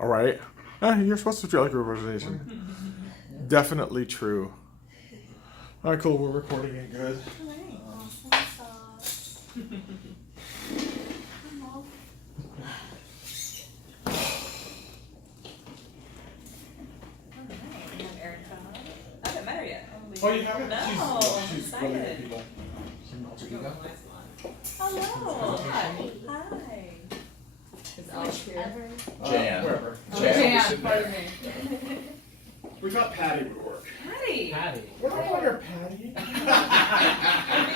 All right. You're supposed to feel like representation. Definitely true. All right, cool. We're recording it good. Oh, you haven't? No, She's I'm really good excited. people. Hello. Hi. Is Alex here? Jan. Wherever. Jan, pardon me. We thought Patty would work. Patty. We're not calling her Patty.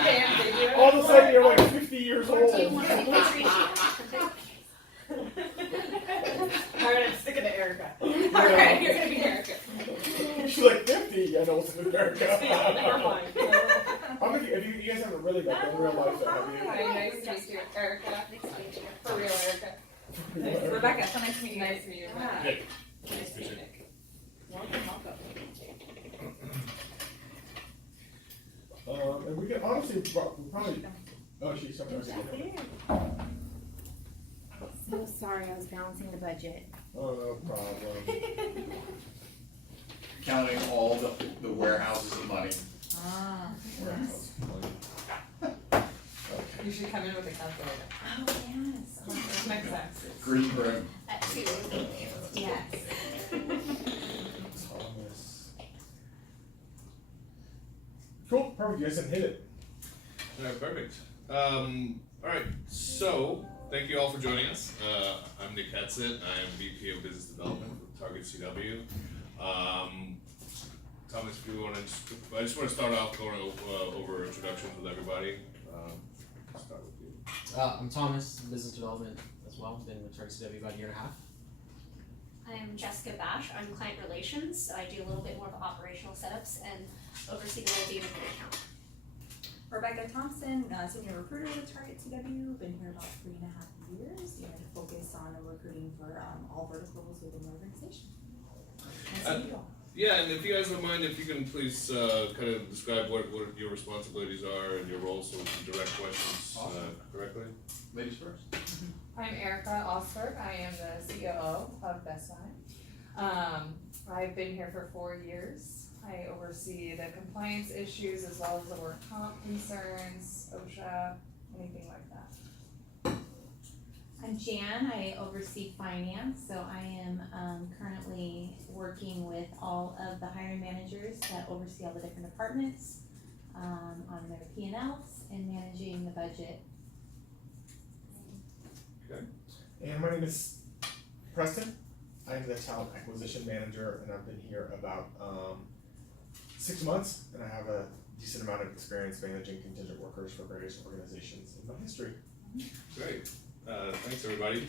Ambiguous. All of a sudden, you're like 50 years old. Alright, I'm sticking to Erica. Alright, you're gonna be Erica. She's like 50. I know what's in America. Never mind. I'm gonna, if you guys haven't really met in real life, though, have you? Hi, nice to meet you, Erica. For real, Erica. Rebecca, so nice to meet you. Nice to meet you, Rebecca. Nick. Nice to meet you, Nick. Welcome. And we can honestly probably. Oh, she's something else. So sorry, I was balancing the budget. Oh, no problem. Counting all the warehouses of money. Ah, Warehouse. you should come in with a calculator. Oh, yes. Makes sense. Green room. That too. Yes. Thomas. Cool, perfect. You guys didn't hit it. Alright, perfect. Alright, so thank you all for joining us. I'm Nick Hetzett. I am VP of Business Development with Target CW. Thomas, if you want to, I just want to start off going over introductions with everybody. Start with you. I'm Thomas, business development as well. Been with Target CW about a year and a half. I'm Jessica Bash. I'm client relations, so I do a little bit more of operational setups and oversee the whole David account. Rebecca Thompson, senior recruiter with Target CW, been here about 3.5 years, and focus on recruiting for all verticals within the organization. Nice to meet you all. Yeah, and if you guys don't mind, if you can please kind of describe what your responsibilities are and your role, so we can direct questions correctly. Ladies first. I'm Erica Osberg. I am the COO of Best Buy. I've been here for 4 years. I oversee the compliance issues as well as the work comp concerns, OSHA, anything like that. I'm Jan. I oversee finance, so I am currently working with all of the hiring managers that oversee all the different departments on their P&Ls and managing the budget. And my name is Preston. I'm the talent acquisition manager, and I've been here about 6 months, and I have a decent amount of experience managing contingent workers for various organizations in my history. Great. Thanks, everybody.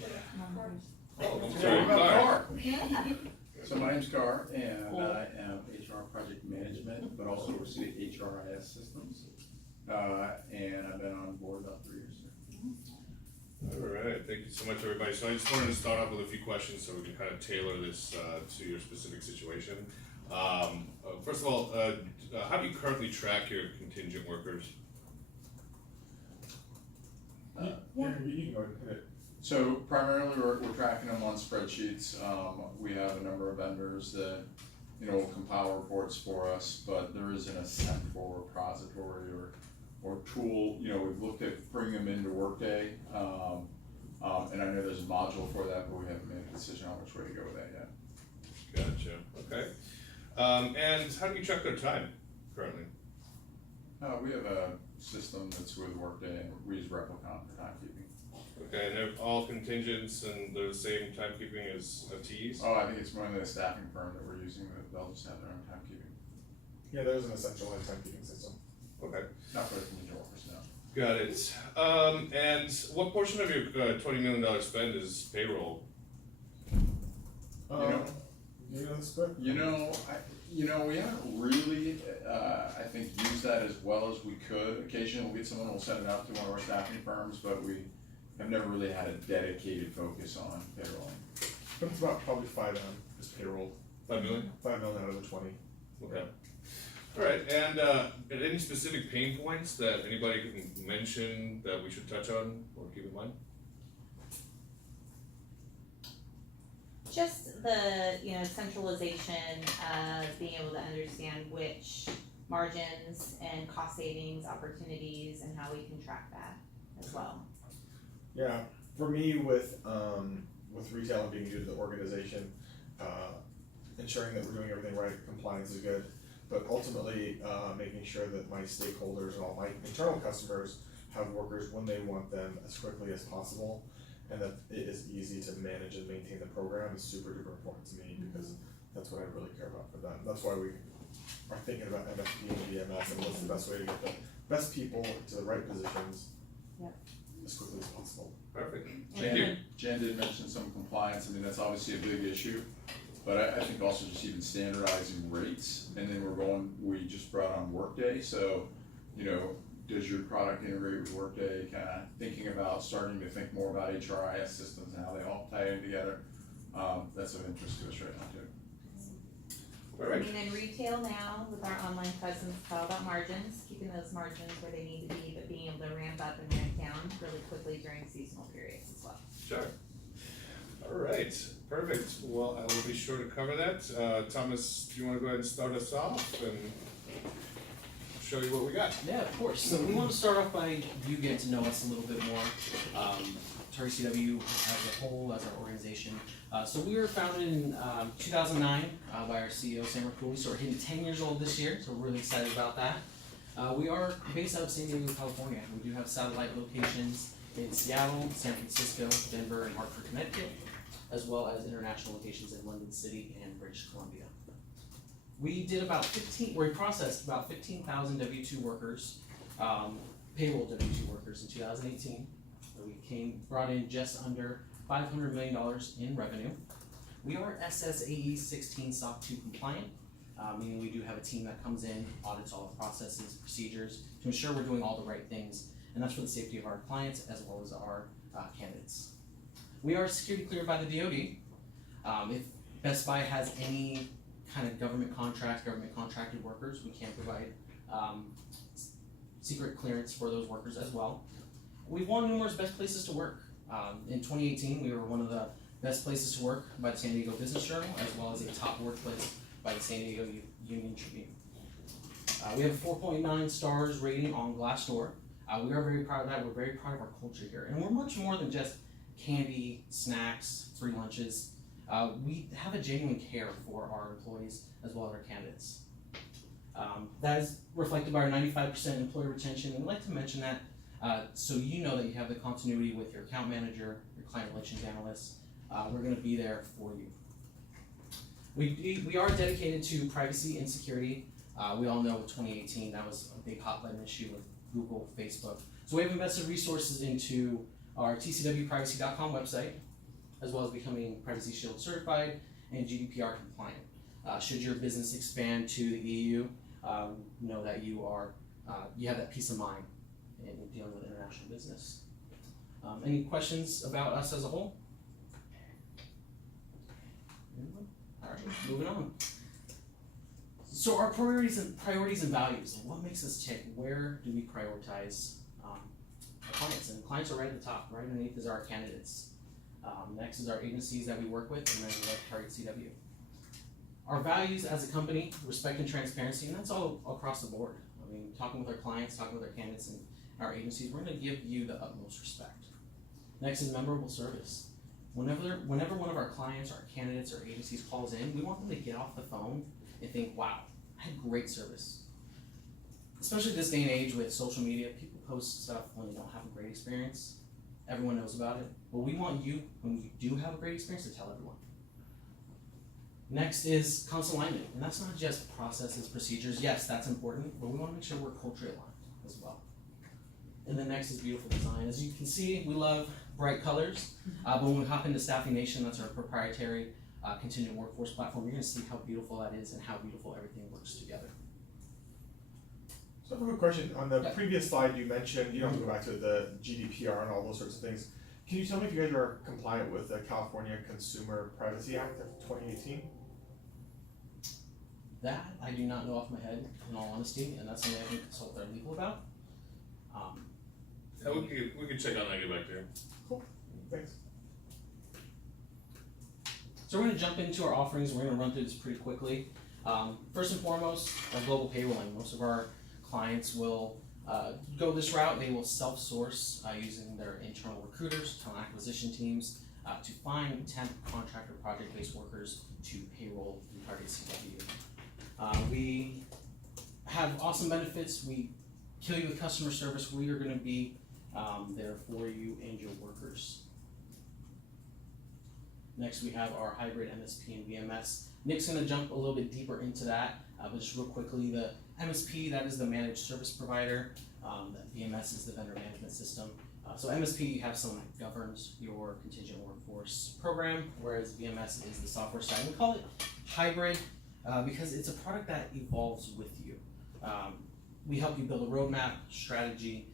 Oh, I'm Sorry sorry, about Carr. Carr. So my name's Carr, and I am HR project management, but also oversee HRIS systems. And I've been on board about 3 years. All right, thank you so much, everybody. So I just wanted to start off with a few questions so we can kind of tailor this to your specific situation. First of all, how do you currently track your contingent workers? Yeah, you can go ahead and hit it. So primarily we're tracking them on spreadsheets. We have a number of vendors that, will compile reports for us, but there isn't a central repository or tool. We've looked at bringing them into Workday, and I know there's a module for that, but we haven't made a decision on which way to go with that yet. Gotcha, okay. And how do you track their time currently? We have a system that's with Workday, and we use Replicon for timekeeping. Okay, and they're all contingents and they're the same timekeeping as FTEs? Oh, I think it's one of the staffing firm that we're using, that they'll just have their own timekeeping. Yeah, there's an essentialized timekeeping system. Okay, Not for the contingent workers, no. got it. And what portion of your $20 million spend is payroll? That's good. We haven't really, I think, used that as well as we could. Occasionally we'll get someone who'll send it out to one of our staffing firms, but we have never really had a dedicated focus on payrolling. But it's about probably 5 million is payroll. 5 million? 5 million out of the 20. Okay. All right, and any specific pain points that anybody can mention that we should touch on or keep in mind? Just the, centralization of being able to understand which margins and cost savings opportunities and how we can track that as well. Yeah, for me with retail and being new to the organization, ensuring that we're doing everything right, compliance is good, but ultimately, making sure that my stakeholders and all my internal customers have workers when they want them as quickly as possible, and that it is easy to manage and maintain the program is super duper important to me, because that's what I really care about for them. That's why we are thinking about MFP and VMS and what's the best way to get the best people to the right positions Yep. as quickly as possible. Perfect. And Thank you. then- Jan did mention some compliance, I mean, that's obviously a big issue, but I think also just even standardizing rates, and then we just brought on Workday, so, does your product integrate with Workday, kinda thinking about, starting to think more about HRIS systems and how they all tie in together, that's of interest to us right now too. Perfect. in retail now, with our online presence, it's all about margins, keeping those margins where they need to be, but being able to ramp up and ramp down really quickly during seasonal periods as well. Sure. All right, perfect. Well, I will be sure to cover that. Thomas, do you wanna go ahead and start us off and show you what we got? Yeah, of course. So we want to start off by you getting to know us a little bit more. Target CW as a whole, as our organization. So we were founded in 2009 by our CEO, Sam Mercouli. So we're hitting 10 years old this year, so we're really excited about that. We are based out of San Diego, California. We do have satellite locations in Seattle, San Francisco, Denver, and Hartford, Connecticut, as well as international locations in London City and British Columbia. We processed about 15,000 W-2 workers, payroll W-2 workers in 2018. We brought in just under $500 million in revenue. We are SSAE 16 SOC 2 compliant, meaning we do have a team that comes in, audits all the processes, procedures, to ensure we're doing all the right things, and that's for the safety of our clients as well as our candidates. We are security cleared by the DoD. If Best Buy has any kind of government contracted workers, we can provide secret clearance for those workers as well. We've won numerous best places to work. In 2018, we were one of the best places to work by the San Diego Business Journal, as well as a top workplace by the San Diego Union Tribune. We have a 4.9 stars rating on Glassdoor. We are very proud of that. We're very proud of our culture here. And we're much more than just candy, snacks, free lunches. We have a genuine care for our employees as well as our candidates. That is reflected by our 95% employee retention. And I'd like to mention that so you know that you have the continuity with your account manager, your client relations analyst. We're going to be there for you. We are dedicated to privacy and security. We all know with 2018 that was a big hot button issue with Google, Facebook. So we have invested resources into our tcwprivacy.com website, as well as becoming Privacy Shield certified and GDPR compliant. Should your business expand to the EU, know that you have that peace of mind in dealing with international business. Any questions about us as a whole? Anyone? All right, moving on. So our priorities and values. What makes us tick? Where do we prioritize our clients? And clients are right at the top. Right underneath is our candidates. Next is our agencies that we work with, and then we have Target CW. Our values as a company, respect and transparency, and that's all across the board. I mean, talking with our clients, talking with our candidates and our agencies, we're going to give you the utmost respect. Next is memorable service. Whenever one of our clients, our candidates, or agencies calls in, we want them to get off the phone and think, wow, I had great service. Especially this day and age with social media, people post stuff when they don't have a great experience. Everyone knows about it. But we want you, when you do have a great experience, to tell everyone. Next is constant alignment, and that's not just processes, procedures. Yes, that's important, but we want to make sure we're culturally aligned as well. And then next is beautiful design. As you can see, we love bright colors, but when we hop into Staffing Nation, that's our proprietary contingent workforce platform, you're going to see how beautiful that is and how beautiful everything works together. So I have a quick question. On the Yeah. previous slide, you mentioned, you don't have to go back to the GDPR and all those sorts of things. Can you tell me if you guys are compliant with the California Consumer Privacy Act of 2018? That I do not know off my head, in all honesty, and that's something I can consult our legal about. Yeah, we can check on that and get back there. Thanks. So we're gonna jump into our offerings, we're gonna run through this pretty quickly. First and foremost, our global payrolling. Most of our clients will go this route. They will self-source using their internal recruiters, talent acquisition teams, to find temp, contract, or project-based workers to payroll through Target CW. We have awesome benefits. We kill you with customer service. We are gonna be there for you and your workers. Next, we have our hybrid MSP and VMS. Nick's gonna jump a little bit deeper into that, but just real quickly, the MSP, that is the managed service provider. The VMS is the vendor management system. So MSP, you have someone that governs your contingent workforce program, whereas VMS is the software side. We call it hybrid because it's a product that evolves with you. We help you build a roadmap, strategy.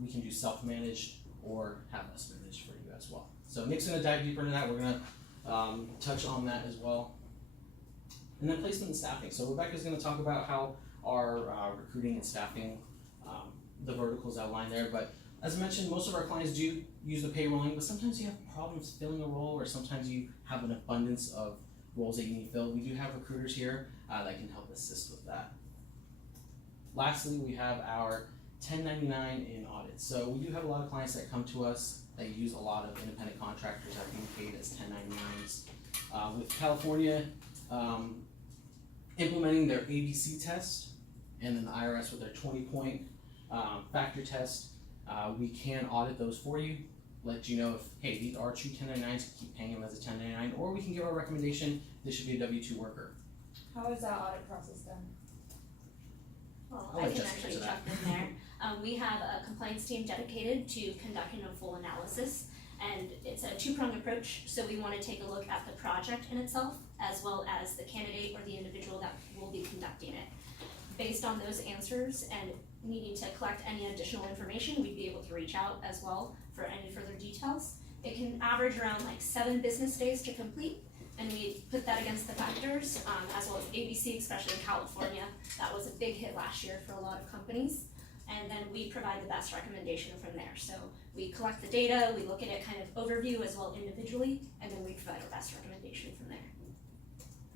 We can do self-managed or have us managed for you as well. So Nick's gonna dive deeper into that. We're gonna touch on that as well. And then placement and staffing. So Rebecca's gonna talk about how our recruiting and staffing, the verticals outlined there. But as I mentioned, most of our clients do use the payrolling, but sometimes you have problems filling a role, or sometimes you have an abundance of roles that you need filled. We do have recruiters here that can help assist with that. Lastly, we have our 1099 in audit. So we do have a lot of clients that come to us that use a lot of independent contractors that are being paid as 1099s. With California implementing their ABC test, and then the IRS with their 20-point factor test, we can audit those for you, let you know if, hey, these are true 1099s, keep paying them as a 1099, or we can give our recommendation, this should be a W-2 worker. How is that audit process done? Well, I'll I let can Jessica actually answer jump that. in there. We have a compliance team dedicated to conducting a full analysis, and it's a two-pronged approach. So we want to take a look at the project in itself, as well as the candidate or the individual that will be conducting it. Based on those answers and needing to collect any additional information, we'd be able to reach out as well for any further details. It can average around like 7 business days to complete, and we put that against the factors, as well as ABC, especially in California. That was a big hit last year for a lot of companies. And then we provide the best recommendation from there. So we collect the data, we look at it kind of overview as well individually, and then we provide our best recommendation from there.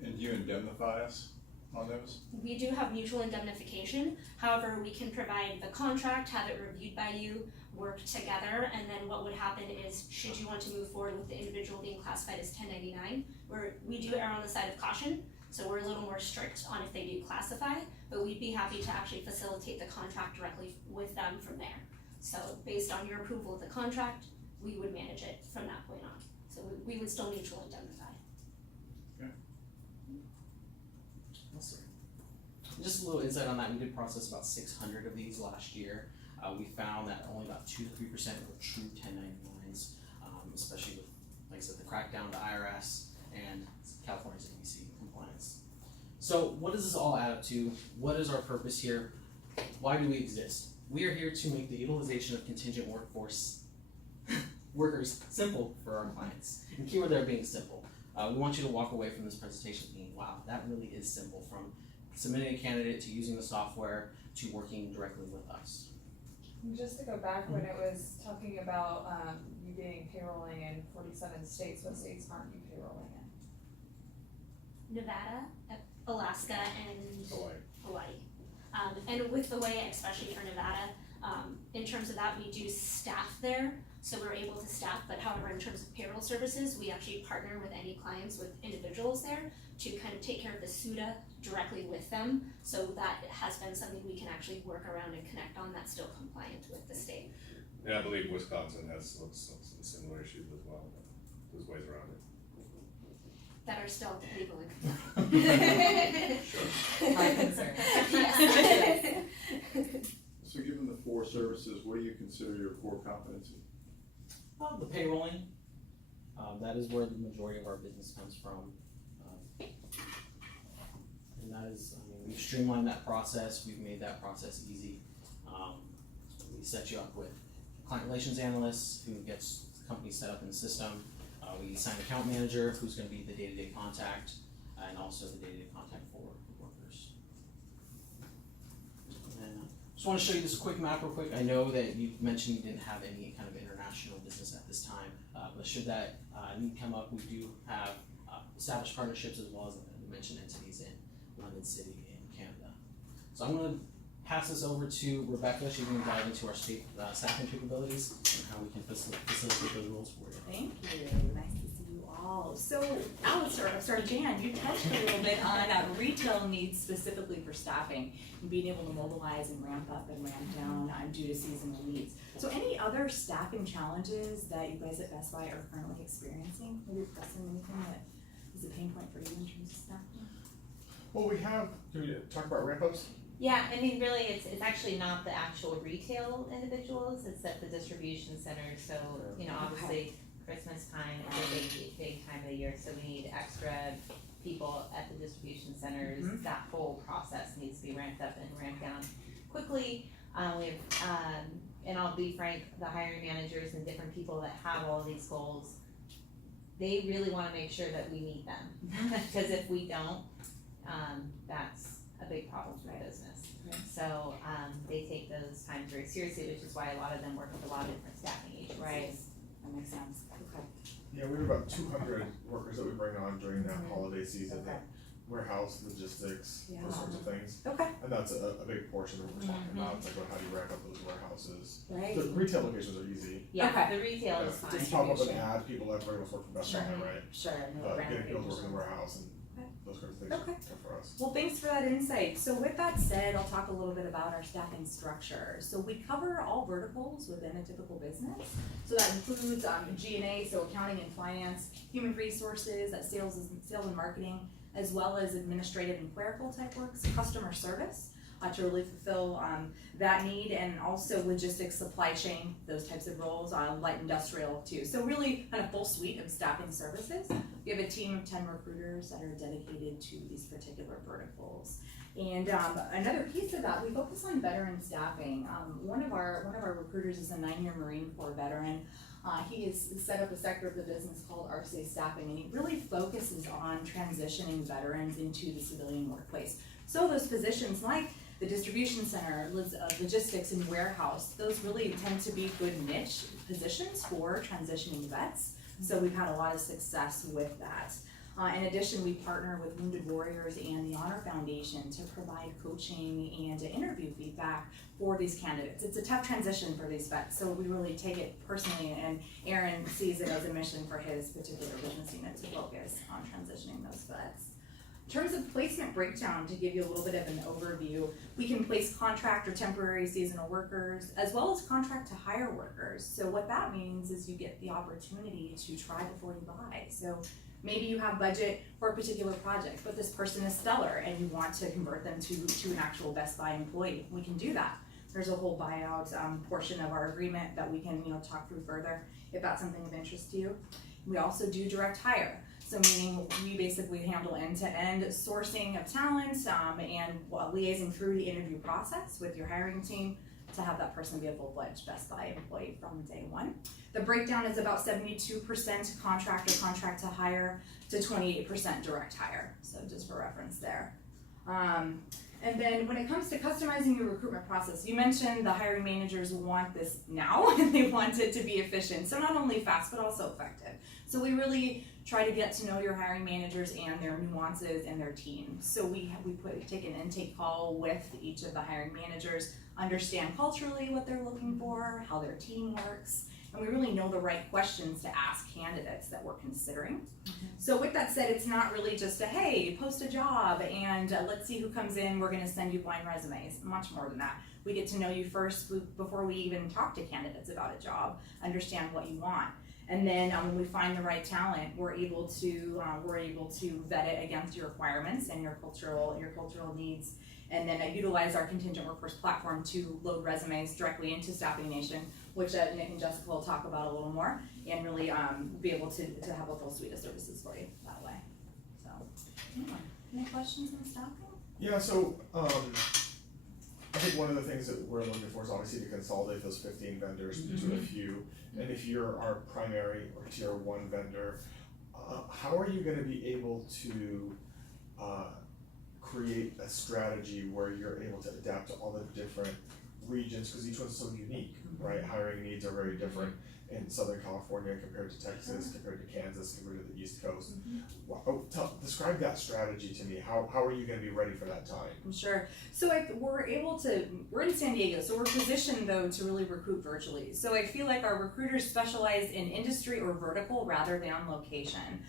And do you indemnify us on those? We do have mutual indemnification. However, we can provide the contract, have it reviewed by you, work together, and then what would happen is, should you want to move forward with the individual being classified as 1099, we do err on the side of caution, so we're a little more strict on if they do classify, but we'd be happy to actually facilitate the contract directly with them from there. So based on your approval of the contract, we would manage it from that point on. So we would still mutual indemnify. Awesome. Just a little insight on that, we did process about 600 of these last year. We found that only about 2 to 3% were true 1099s, especially with, like I said, the crackdown to IRS and California's ABC compliance. So what does this all add up to? What is our purpose here? Why do we exist? We are here to make the utilization of contingent workforce workers simple for our clients. And keyword there being simple. We want you to walk away from this presentation thinking, wow, that really is simple, from submitting a candidate to using the software to working directly with us. Just to go back when it was talking about you getting payrolling in 47 states, what states aren't you payrolling in? Nevada, Alaska, and Hawaii. Hawaii. And with the way, especially for Nevada, in terms of that, we do staff there, so we're able to staff, but however, in terms of payroll services, we actually partner with any clients with individuals there to kind of take care of the SUTA directly with them, so that has been something we can actually work around and connect on that's still compliant with the state. And I believe Wisconsin has some similar issues as well, but there's ways around it. That are still legal and compliant. Sure. My concern. Yes. So given the 4 services, what do you consider your core competency? The payrolling, that is where the majority of our business comes from. And that is, I mean, we've streamlined that process, we've made that process easy. We set you up with client relations analysts who gets the company set up in the system. We assign an account manager who's gonna be the day-to-day contact, and also the day-to-day contact for the workers. And then, just wanna show you this quick map real quick. I know that you mentioned you didn't have any kind of international business at this time, but should that need come up, we do have establish partnerships as well as mentioned entities in London City and Canada. So I'm gonna pass this over to Rebecca. She's gonna dive into our state staffing capabilities and how we can facilitate those roles for you. Thank you, nice to see you all. So Alex, or Jan, you touched a little bit on retail needs specifically for staffing and being able to mobilize and ramp up and ramp down due to seasonal needs. So any other staffing challenges that you guys at Best Buy are currently experiencing? Maybe Preston, anything that is a pain point for you in terms of staffing? Well, can we talk about ramp ups? Yeah, I mean, really, it's actually not the actual retail individuals, it's at the distribution center, so, you know, obviously, Christmas time is a big time of the year, so we need extra people at the distribution centers. That whole process needs to be ramped up and ramped down quickly. And I'll be frank, the hiring managers and different people that have all of these goals, they really wanna make sure that we meet them, cause if we don't, that's a big problem for the business. Right. So, they take those times very seriously, which is why a lot of them work with a lot of different staffing agencies. Right. That makes sense, okay. Yeah, we have about 200 workers that we bring on during that holiday season, Okay. that warehouse, logistics, Yeah. those sorts of things. Okay. And that's a big portion of what we're talking about. It's like, well, how do you ramp up those warehouses? Right. The retail locations are easy. Yeah, Okay. the retail is Yeah, fine. just pop up an Distribution. ad, people, everybody wants to work for Best Buy, Sure. right? Sure, no, But brand getting people to work in recognition. the warehouse and Okay. those kinds of things Okay. are tough for us. Well, thanks for that insight. So with that said, I'll talk a little bit about our staffing structure. So we cover all verticals within a typical business. So that includes G&A, so accounting and finance, human resources, sales and marketing, as well as administrative and clerical type works, customer service, to really fulfill that need, and also logistics, supply chain, those types of roles, light industrial too. So really kind of full suite of staffing services. We have a team of 10 recruiters that are dedicated to these particular verticals. And another piece of that, we focus on veteran staffing. One of our recruiters is a 9-year Marine Corps veteran. He has set up a sector of the business called RSA Staffing, and he really focuses on transitioning veterans into the civilian workplace. So those positions like the distribution center, logistics and warehouse, those really tend to be good niche positions for transitioning vets. So we've had a lot of success with that. In addition, we partner with Wounded Warriors and the Honor Foundation to provide coaching and interview feedback for these candidates. It's a tough transition for these vets, so we really take it personally, and Aaron sees it as a mission for his particular business unit to focus on transitioning those vets. In terms of placement breakdown, to give you a little bit of an overview, we can place contract or temporary seasonal workers, as well as contract to hire workers. So what that means is you get the opportunity to try before you buy. So maybe you have budget for a particular project, but this person is stellar and you want to convert them to an actual Best Buy employee. We can do that. There's a whole buyout portion of our agreement that we can talk through further if that's something of interest to you. We also do direct hire. So meaning we basically handle end-to-end sourcing of talent and liaising through the interview process with your hiring team to have that person be a full-fledged Best Buy employee from day one. The breakdown is about 72% contract or contract to hire to 28% direct hire. So just for reference there. And then when it comes to customizing your recruitment process, you mentioned the hiring managers want this now and they want it to be efficient. So not only fast, but also effective. So we really try to get to know your hiring managers and their nuances and their team. So we take an intake call with each of the hiring managers, understand culturally what they're looking for, how their team works, and we really know the right questions to ask candidates that we're considering. So with that said, it's not really just a, hey, post a job and let's see who comes in, we're gonna send you blind resumes. Much more than that. We get to know you first before we even talk to candidates about a job, understand what you want. And then when we find the right talent, we're able to vet it against your requirements and your cultural needs, and then utilize our contingent workforce platform to load resumes directly into Staffing Nation, which Nick and Jessica will talk about a little more, and really be able to have a full suite of services for you that way. So, any questions on staffing? Yeah, so I think one of the things that we're looking for is obviously to consolidate those 15 vendors to a few. And if you're our primary or tier 1 vendor, how are you gonna be able to create a strategy where you're able to adapt to all the different regions, because each one's so unique, right? Hiring needs are very different. in Southern California compared to Texas, compared to Kansas, compared to the East Coast. Describe that strategy to me. How are you gonna be ready for that time? Sure. So we're in San Diego, so we're positioned though to really recruit virtually. So I feel like our recruiters specialize in industry or vertical rather than location.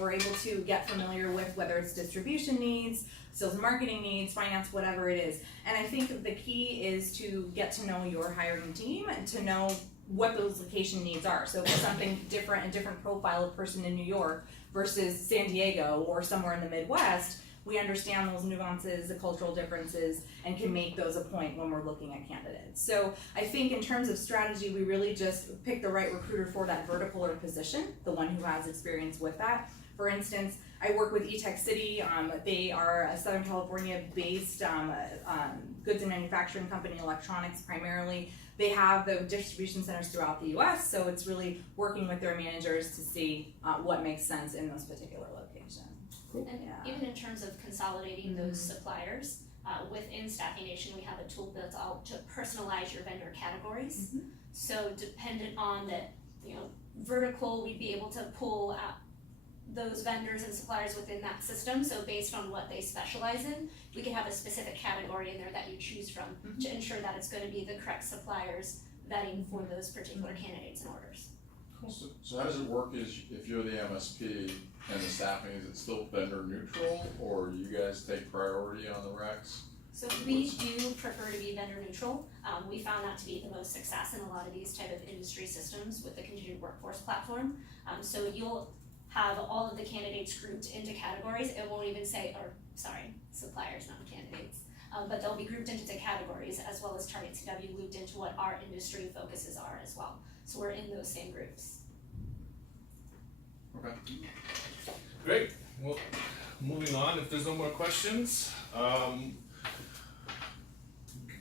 We're able to get familiar with whether it's distribution needs, sales and marketing needs, finance, whatever it is. And I think the key is to get to know your hiring team and to know what those location needs are. So if it's something different, a different profile of person in New York versus San Diego or somewhere in the Midwest, we understand those nuances, the cultural differences, and can make those a point when we're looking at candidates. So I think in terms of strategy, we really just pick the right recruiter for that vertical or position, the one who has experience with that. For instance, I work with eTech City. They are a Southern California based goods and manufacturing company, electronics primarily. They have the distribution centers throughout the US, so it's really working with their managers to see what makes sense in those particular locations. And Yeah. even in terms of consolidating those suppliers, within Staffing Nation, we have a tool built out to personalize your vendor categories. So dependent on the, vertical, we'd be able to pull out those vendors and suppliers within that system. So based on what they specialize in, we could have a specific category in there that you choose from to ensure that it's gonna be the correct suppliers vetting for those particular candidates and orders. So how does it work if you're the MSP and the staffing, is it still vendor neutral, or you guys take priority on the recs? So we do prefer to be vendor neutral. We found that to be the most success in a lot of these type of industry systems with the contingent workforce platform. So you'll have all of the candidates grouped into categories. It won't even say, suppliers, not candidates. But they'll be grouped into categories, as well as Target CW looped into what our industry focuses are as well. So we're in those same groups. Okay. Great, well, moving on, if there's no more questions,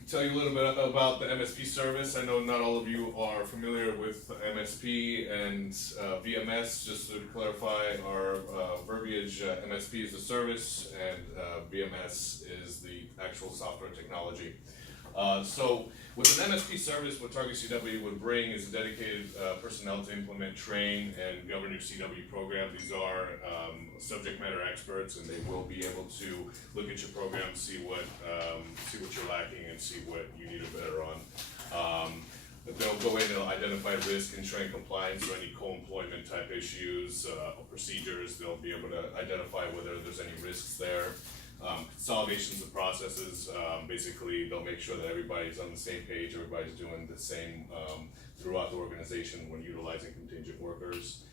tell you a little bit about the MSP service. I know not all of you are familiar with MSP and VMS. Just to clarify our verbiage, MSP is the service and VMS is the actual software technology. So with an MSP service, what Target CW would bring is a dedicated personnel to implement, train, and govern your CW program. These are subject matter experts, and they will be able to look at your program, see what you're lacking, and see what you need to better on. They'll go in and identify risk and train compliance or any co-employment type issues, procedures. They'll be able to identify whether there's any risks there. Consolidations of processes, basically they'll make sure that everybody's on the same page, everybody's doing the same throughout the organization when utilizing contingent workers.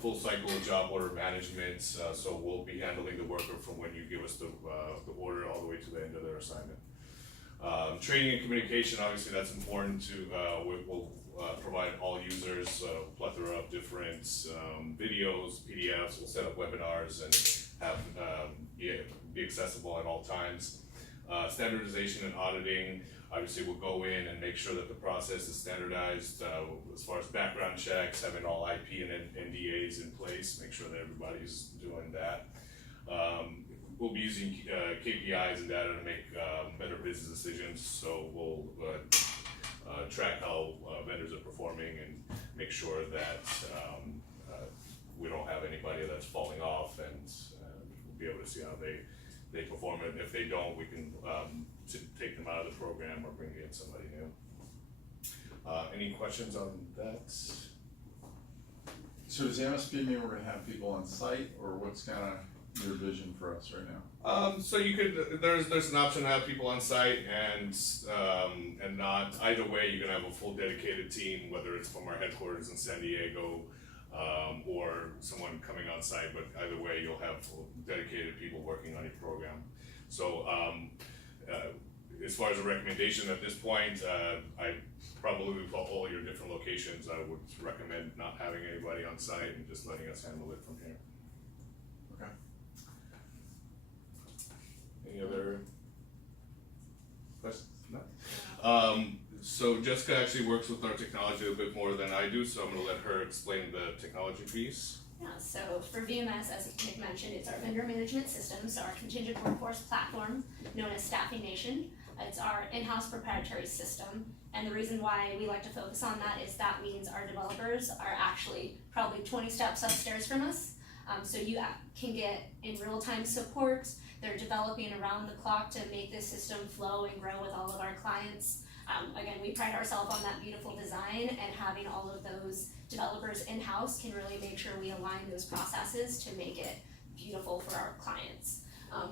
Full cycle job order management, so we'll be handling the worker from when you give us the order all the way to the end of their assignment. Training and communication, obviously that's important to, we'll provide all users a plethora of different videos, PDFs. We'll set up webinars and have be accessible at all times. Standardization and auditing, obviously we'll go in and make sure that the process is standardized as far as background checks, having all IP and NDAs in place, make sure that everybody's doing that. We'll be using KPIs and data to make better business decisions, so we'll track how vendors are performing and make sure that we don't have anybody that's falling off, and we'll be able to see how they perform, and if they don't, we can take them out of the program or bring in somebody new. Any questions on that? So does the MSP mean we're gonna have people on site, or what's kinda your vision for us right now? So you could, there's an option to have people on site and not, either way, you're gonna have a full dedicated team, whether it's from our headquarters in San Diego, or someone coming on site, but either way, you'll have dedicated people working on your program. So, as far as a recommendation at this point, I probably for all your different locations, I would recommend not having anybody on site and just letting us handle it from here. Okay. Any other questions? No? So Jessica actually works with our technology a bit more than I do, so I'm gonna let her explain the technology piece. Yeah, so for VMS, as Nick mentioned, it's our vendor management system, so our contingent workforce platform known as Staffing Nation. It's our in-house proprietary system, and the reason why we like to focus on that is that means our developers are actually probably 20 steps upstairs from us. So you can get in real-time support. They're developing around the clock to make this system flow and grow with all of our clients. Again, we pride ourselves on that beautiful design, and having all of those developers in-house can really make sure we align those processes to make it beautiful for our clients.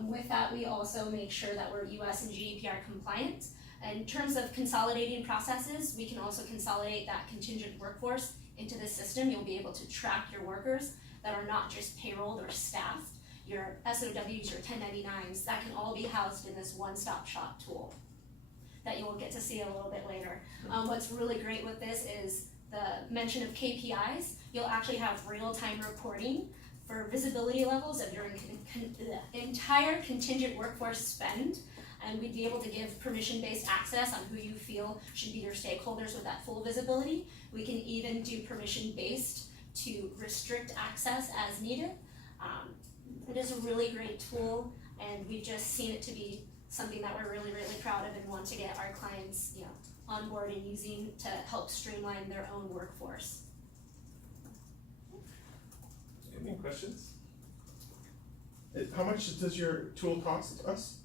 With that, we also make sure that we're US and GDPR compliant. In terms of consolidating processes, we can also consolidate that contingent workforce into the system. You'll be able to track your workers that are not just payrolled or staffed. Your SOWs, your 1099s, that can all be housed in this one-stop shop tool that you will get to see a little bit later. What's really great with this is the mention of KPIs. You'll actually have real-time reporting for visibility levels of your entire contingent workforce spend, and we'd be able to give permission-based access on who you feel should be your stakeholders with that full visibility. We can even do permission-based to restrict access as needed. It is a really great tool, and we've just seen it to be something that we're really, really proud of and want to get our clients, on board and using to help streamline their own workforce. Any questions? How much does your tool cost us?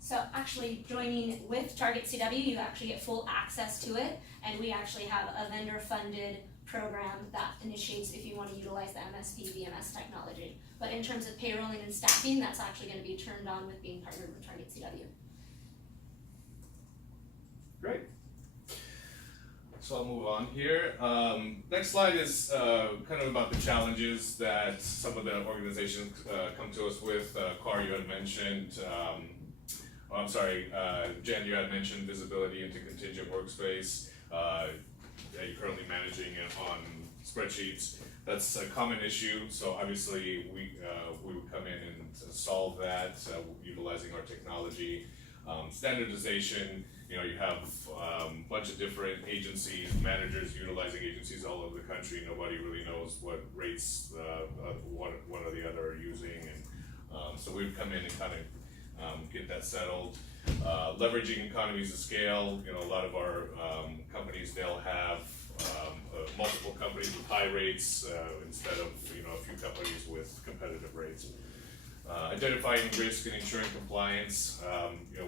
So actually joining with Target CW, you actually get full access to it, and we actually have a vendor-funded program that initiates if you want to utilize the MSP VMS technology. But in terms of payrolling and staffing, that's actually going to be turned on with being partnered with Target CW. Great. So I'll move on here. Next slide is kind of about the challenges that some of the organizations come to us with. Car, you had mentioned, Jen, you had mentioned visibility into contingent workspace. That you're currently managing it on spreadsheets. That's a common issue, so obviously we would come in and solve that utilizing our technology. Standardization, you have a bunch of different agencies, managers utilizing agencies all over the country. Nobody really knows what rates one or the other are using, and so we'd come in and kind of get that settled. Leveraging economies of scale, a lot of our companies, they'll have multiple companies with high rates instead of a few companies with competitive rates. Identifying risk and ensuring compliance,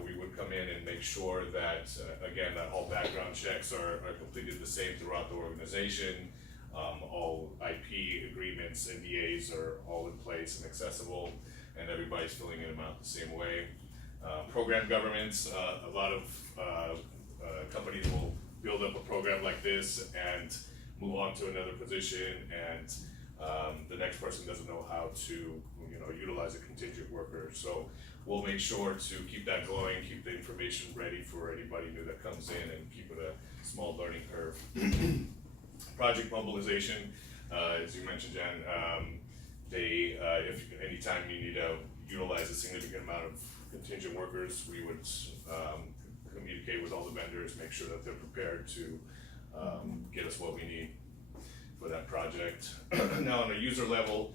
we would come in and make sure that again that all background checks are completed the same throughout the organization. All IP agreements, NDAs are all in place and accessible, and everybody's filling them out the same way. Program governance, a lot of companies will build up a program like this and move on to another position, and the next person doesn't know how to utilize a contingent worker. So we'll make sure to keep that going, keep the information ready for anybody new that comes in, and keep it a small learning curve. Project mobilization, as you mentioned, Jen, if anytime you need to utilize a significant amount of contingent workers, we would communicate with all the vendors, make sure that they're prepared to get us what we need for that project. Now on a user level,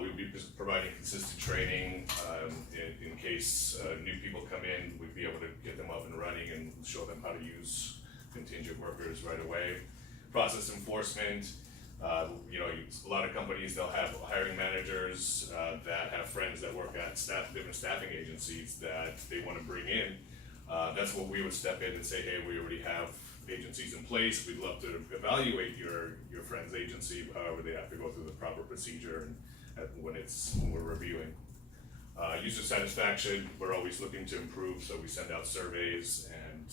we would be providing consistent training in case new people come in. We'd be able to get them up and running and show them how to use contingent workers right away. Process enforcement, a lot of companies, they'll have hiring managers that have friends that work at different staffing agencies that they want to bring in. That's what we would step in and say, hey, we already have agencies in place. We'd love to evaluate your friend's agency. However, they have to go through the proper procedure and when we're reviewing. User satisfaction, we're always looking to improve, so we send out surveys and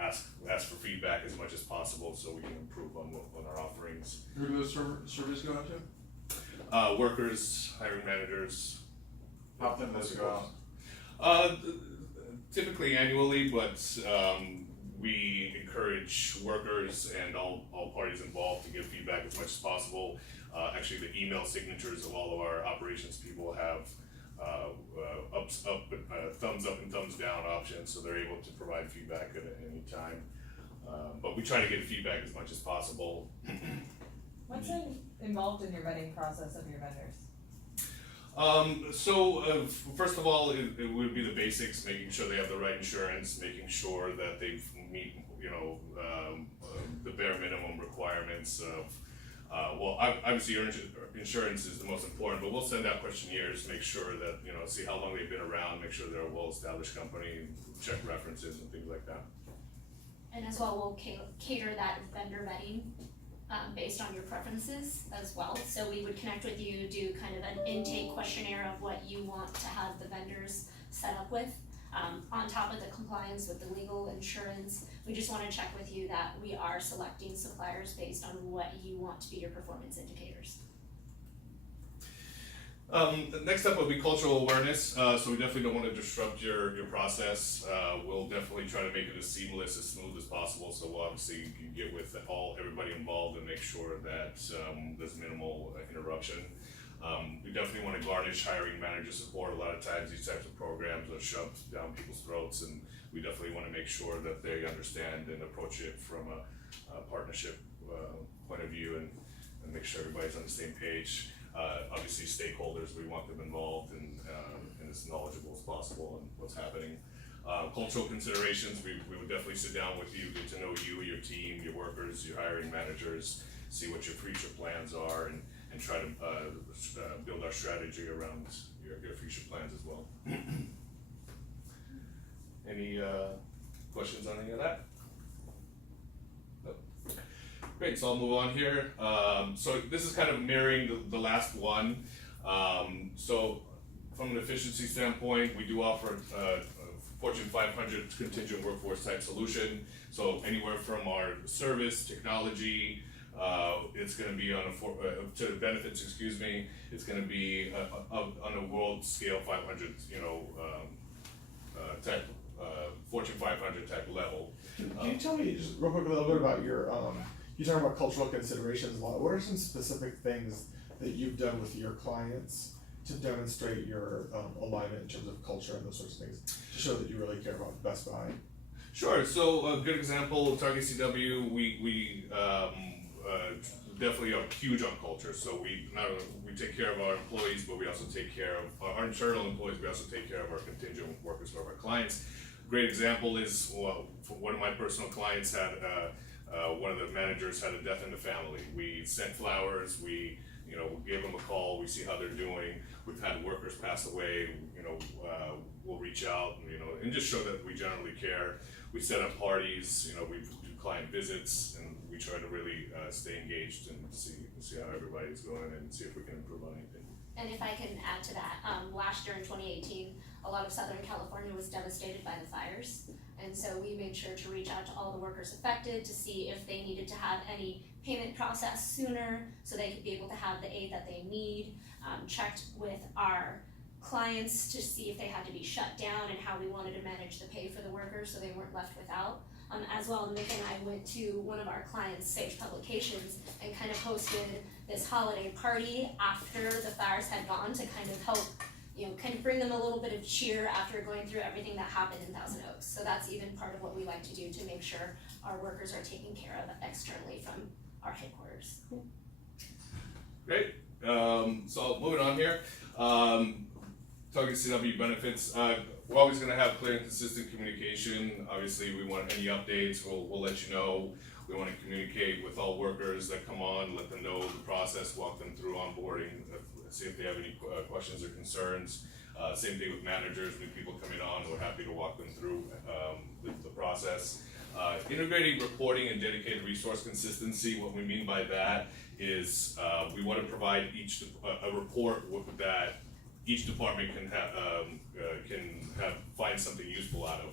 ask for feedback as much as possible so we can improve on our offerings. Who do those surveys go out to? Workers, hiring managers. How often does it go out? Typically annually, but we encourage workers and all parties involved to give feedback as much as possible. Actually, the email signatures of all of our operations people have thumbs up and thumbs down options, so they're able to provide feedback at any time. But we try to get feedback as much as possible. What's involved in your vetting process of your vendors? First of all, it would be the basics, making sure they have the right insurance, making sure that they meet, the bare minimum requirements of, obviously your insurance is the most important, but we'll send out questionnaires, make sure that, see how long they've been around, make sure they're a well-established company, check references and things like that. And as well, we'll cater that vendor vetting based on your preferences as well. So we would connect with you, do kind of an intake questionnaire of what you want to have the vendors set up with. On top of the compliance with the legal insurance, we just wanna check with you that we are selecting suppliers based on what you want to be your performance indicators. Next up will be cultural awareness, so we definitely don't wanna disrupt your process. We'll definitely try to make it as seamless, as smooth as possible, so we'll obviously get with everybody involved and make sure that, there's minimal interruption. We definitely wanna garnish hiring manager support. A lot of times these types of programs are shoved down people's throats, and we definitely wanna make sure that they understand and approach it from a partnership, point of view and make sure everybody's on the same page. Obviously stakeholders, we want them involved and as knowledgeable as possible in what's happening. Cultural considerations, we would definitely sit down with you, get to know you, your team, your workers, your hiring managers, see what your future plans are and try to build our strategy around your future plans as well. Any questions on any of that? Great, so I'll move on here. So this is kind of mirroring the last one. So from an efficiency standpoint, we do offer a Fortune 500 contingent workforce type solution. So anywhere from our service, technology, it's gonna be on to benefits, it's gonna be on a world scale 500, type, Fortune 500 type level. Can you tell me just real quick a little bit about your, you talk about cultural considerations a lot. What are some specific things that you've done with your clients to demonstrate your alignment in terms of culture and those sorts of things, to show that you really care about Best Buy? Sure, so a good example, Target CW, we definitely are huge on culture, so we take care of our employees, but we also take care of our internal employees, we also take care of our contingent workers for our clients. Great example is, for one of my personal clients had, one of the managers had a death in the family. We sent flowers, we gave them a call, we see how they're doing. We've had workers pass away, we'll reach out, and just show that we generally care. We set up parties, we do client visits, and we try to really stay engaged and see how everybody's going and see if we can improve on anything. And if I can add to that, last year in 2018, a lot of Southern California was devastated by the fires. And so we made sure to reach out to all the workers affected to see if they needed to have any payment processed sooner so they could be able to have the aid that they need. Checked with our clients to see if they had to be shut down and how we wanted to manage the pay for the workers so they weren't left without. As well, Nick and I went to one of our clients' Sage Publications and kind of hosted this holiday party after the fires had gone to kind of help, kind of bring them a little bit of cheer after going through everything that happened in Thousand Oaks. So that's even part of what we like to do to make sure our workers are taken care of externally from our headquarters. Great, so moving on here, Target CW benefits, we're always gonna have clear and consistent communication. Obviously, we want any updates, we'll let you know. We wanna communicate with all workers that come on, let them know the process, walk them through onboarding, see if they have any questions or concerns. Same thing with managers, new people coming on, we're happy to walk them through the process. Integrating reporting and dedicated resource consistency, what we mean by that is we wanna provide a report that each department can find something useful out of,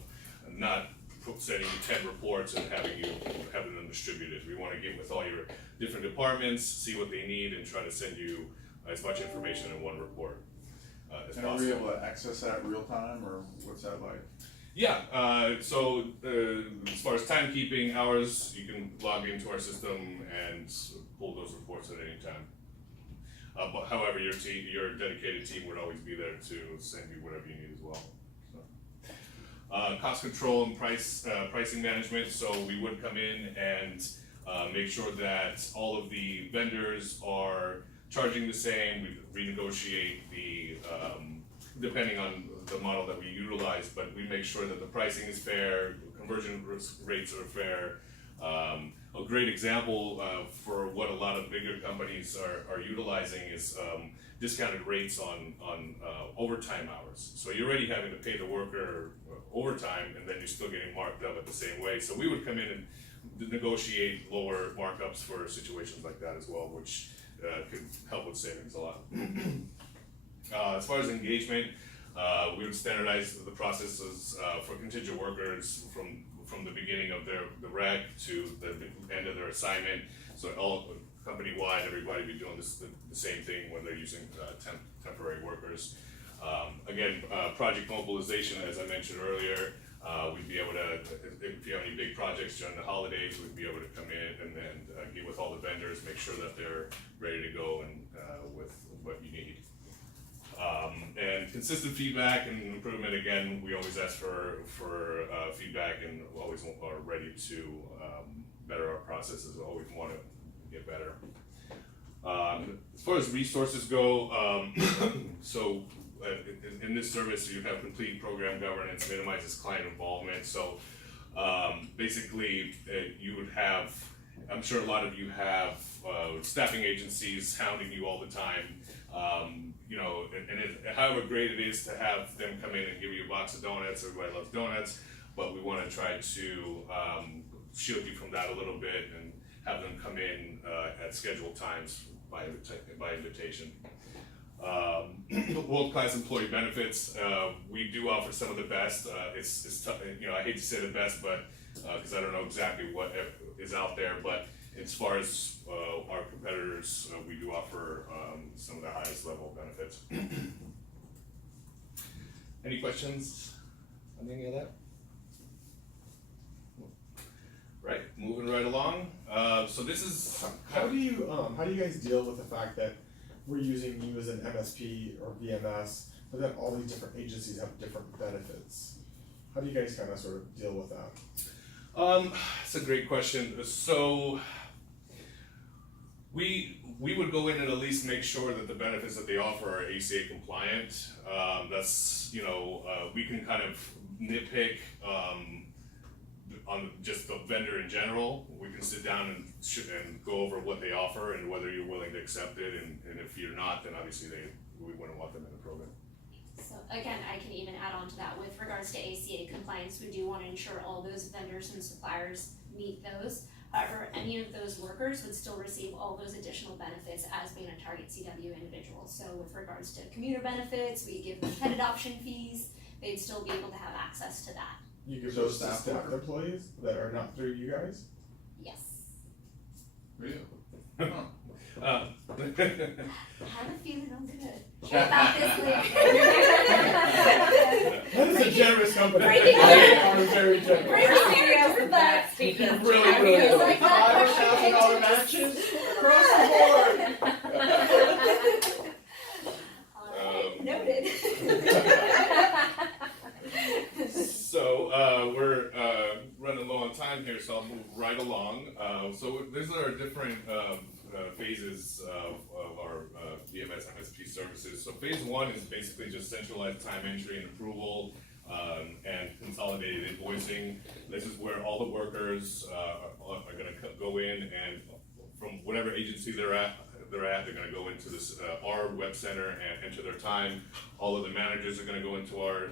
not sending you 10 reports and having them distributed. We wanna get with all your different departments, see what they need, and try to send you as much information in one report as possible. And are we able to access that real time, or what's that like? Yeah, so as far as timekeeping hours, you can log into our system and pull those reports at any time. But however, your dedicated team would always be there to send you whatever you need as well. So. Cost control and pricing management, so we would come in and make sure that all of the vendors are charging the same, we renegotiate the, depending on the model that we utilize, but we make sure that the pricing is fair, conversion rates are fair. A great example for what a lot of bigger companies are utilizing is discounted rates on overtime hours. So you're already having to pay the worker overtime, and then you're still getting marked up at the same way. So we would come in and negotiate lower markups for situations like that as well, which could help with savings a lot. As far as engagement, we would standardize the processes for contingent workers from the beginning of the rec to the end of their assignment. So all company-wide, everybody be doing the same thing when they're using temporary workers. Again, project mobilization, as I mentioned earlier, we'd be able to, if you have any big projects during the holidays, we'd be able to come in and then get with all the vendors, make sure that they're ready to go and with what you need. And consistent feedback and improvement, again, we always ask for feedback and always are ready to better our processes, always want to get better. As far as resources go, so in this service you have complete program governance, minimizes client involvement. So basically you would have, I'm sure a lot of you have staffing agencies hounding you all the time. You know, however great it is to have them come in and give you a box of donuts, everybody loves donuts, but we want to try to shield you from that a little bit and have them come in at scheduled times by invitation. World-class employee benefits, we do offer some of the best. It's tough, you know, I hate to say the best, but because I don't know exactly what is out there, but as far as our competitors, we do offer some of the highest level benefits. Any questions on any of that? Right, moving right along. So this is How do you guys deal with the fact that we're using you as an MSP or VMS, but then all these different agencies have different benefits? How do you guys kind of sort of deal with that? It's a great question. So we would go in and at least make sure that the benefits that they offer are ACA compliant. That's, you know, we can kind of nitpick on just the vendor in general. We can sit down and go over what they offer and whether you're willing to accept it, and if you're not, then obviously we wouldn't want them in the program. So again, I can even add on to that with regards to ACA compliance, we do want to ensure all those vendors and suppliers meet those. However, any of those workers would still receive all those additional benefits as being a Target CW individual. So with regards to commuter benefits, we give them pet adoption fees, they'd still be able to have access to that. You give So those to staff staff worker. employees that are not through you guys? Yes. Really? Huh. I have a feeling I'm gonna about this later. That is a generous company. Breaking They news. are very generous. Breaking news, but Really, I feel like that $5,000 question matches across the board. Noted. So we're running low on time here, so I'll move right along. So these are different phases of our VMS MSP services. So phase one is basically just centralized time entry and approval and consolidated invoicing. This is where all the workers are going to go in, and from whatever agency they're at, they're going to go into this our web center and enter their time. All of the managers are going to go into our